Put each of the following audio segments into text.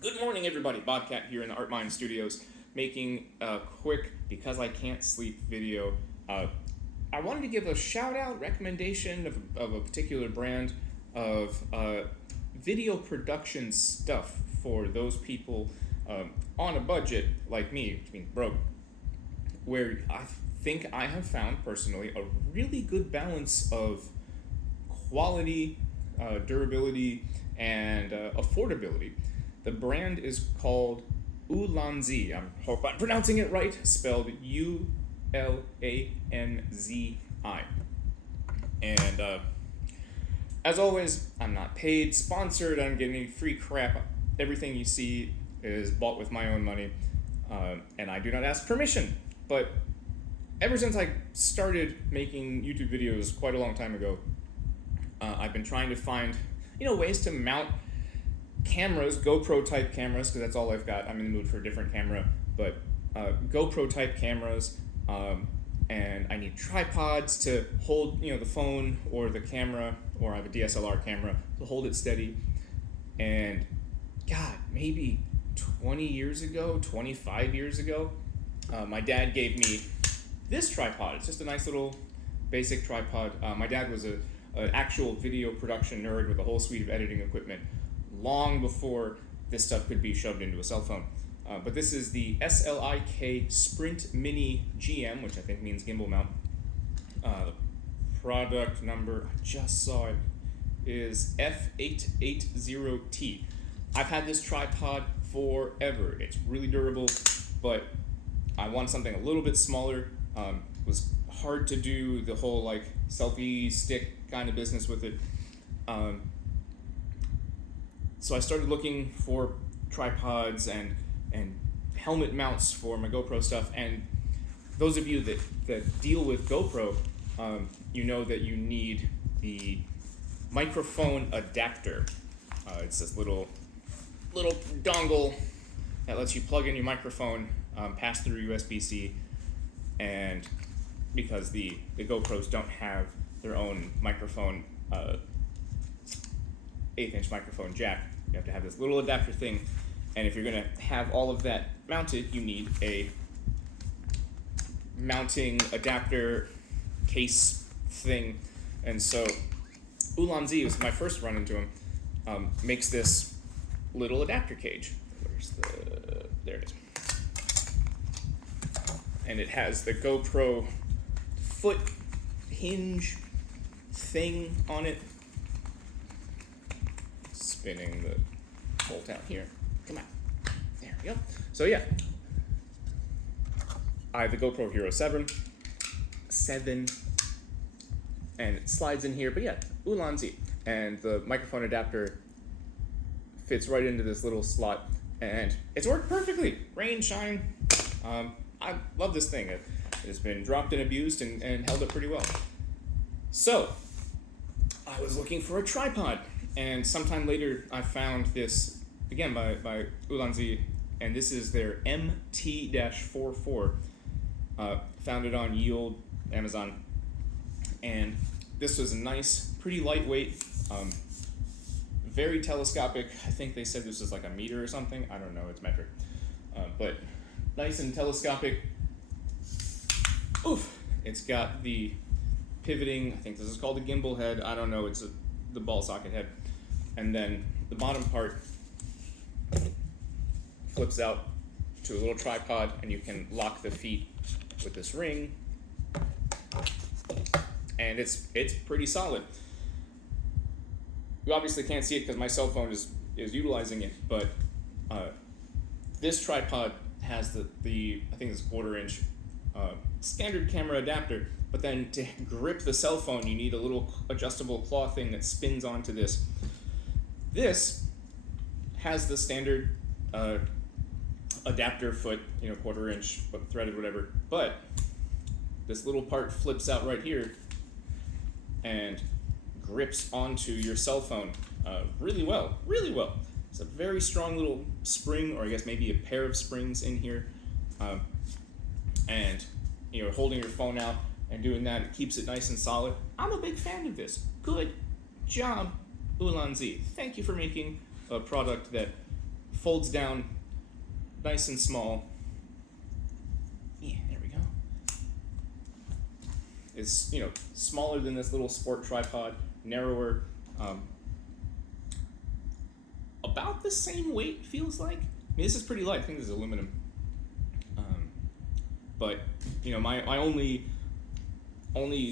Good morning, everybody. Bobcat here in the Art Mind Studios, making a quick because I can't sleep video. I wanted to give a shout out recommendation of a particular brand of video production stuff for those people on a budget like me, which means broke, where I think I have found personally a really good balance of quality, durability, and affordability. The brand is called ULANZI. I hope I'm pronouncing it right. Spelled ULANZI. And as always, I'm not paid, sponsored. I don't get any free crap. Everything you see is bought with my own money, and I do not ask permission. But ever since I started making YouTube videos quite a long time ago, I've been trying to find, ways to mount cameras, GoPro type cameras, because that's all I've got. I'm in the mood for a different camera, but GoPro type cameras, and I need tripods to hold, the phone or the camera, or I have a DSLR camera to hold it steady. And God, maybe 20 years ago, 25 years ago, my dad gave me this tripod. It's just a nice little basic tripod. My dad was an actual video production nerd with a whole suite of editing equipment long before this stuff could be shoved into a cell phone. But this is the SLIK Sprint Mini GM, which I think means gimbal mount. The product number, I just saw it, is F880T. I've had this tripod forever. It's really durable, but I want something a little bit smaller. It was hard to do the whole selfie stick kind of business with it. So I started looking for tripods and helmet mounts for my GoPro stuff. And those of you that deal with GoPro, you know that you need the microphone adapter. It's this little dongle that lets you plug in your microphone, pass through USB-C, and because the GoPros don't have their own microphone, 1/8" microphone jack, you have to have this little adapter thing. And if you're going to have all of that mounted, you need a mounting adapter case thing. And so ULANZI was my first run into him, makes this little adapter cage. There it is. And it has the GoPro foot hinge thing on it. Spinning the bolt out here. Come on. There we go. So yeah, I have the GoPro Hero 7, and it slides in here. But yeah, ULANZI, and the microphone adapter fits right into this little slot, and it's worked perfectly. Rain, shine. I love this thing. It has been dropped and abused and held up pretty well. So I was looking for a tripod. And sometime later, I found this, again, by ULANZI, and this is their MT-44. Found it on Yield, Amazon. And this was a nice, pretty lightweight, very telescopic. I think they said this was like a meter or something. I don't know, it's metric. But nice and telescopic. Oof! It's got the pivoting, I think this is called a gimbal head. I don't know, it's the ball socket head. And then the bottom part flips out to a little tripod, and you can lock the feet with this ring. And it's pretty solid. You obviously can't see it because my cell phone is utilizing it, but this tripod has the I think it's 1/4" standard camera adapter, but then to grip the cell phone, you need a little adjustable claw thing that spins onto this. This has the standard adapter foot, 1/4", threaded, whatever, but this little part flips out right here and grips onto your cell phone really well. It's a very strong little spring, or I guess maybe a pair of springs in here, and holding your phone out and doing that, it keeps it nice and solid. I'm a big fan of this. Good job, ULANZI. Thank you for making a product that folds down nice and small. Yeah, there we go. It's, smaller than this little sport tripod, narrower, about the same weight, feels like. I mean, this is pretty light. I think this is aluminum. But my only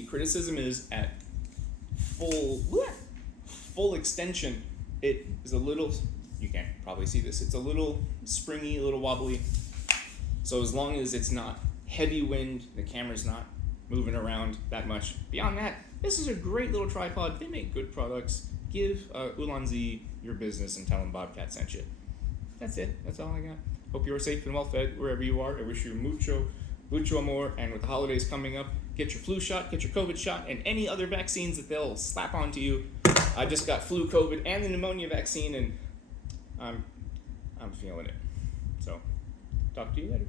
criticism is at full extension, it is a little, you can't probably see this, it's a little springy, a little wobbly. So as long as it's not heavy wind, the camera's not moving around that much. Beyond that, this is a great little tripod. They make good products. Give ULANZI your business and tell them Bobcat sent you. That's it. That's all I got. Hope you are safe and well fed wherever you are. I wish you mucho amor. And with the holidays coming up, get your flu shot, get your COVID shot, and any other vaccines that they'll slap onto you. I just got flu, COVID, and the pneumonia vaccine, and I'm feeling it. So, talk to you later.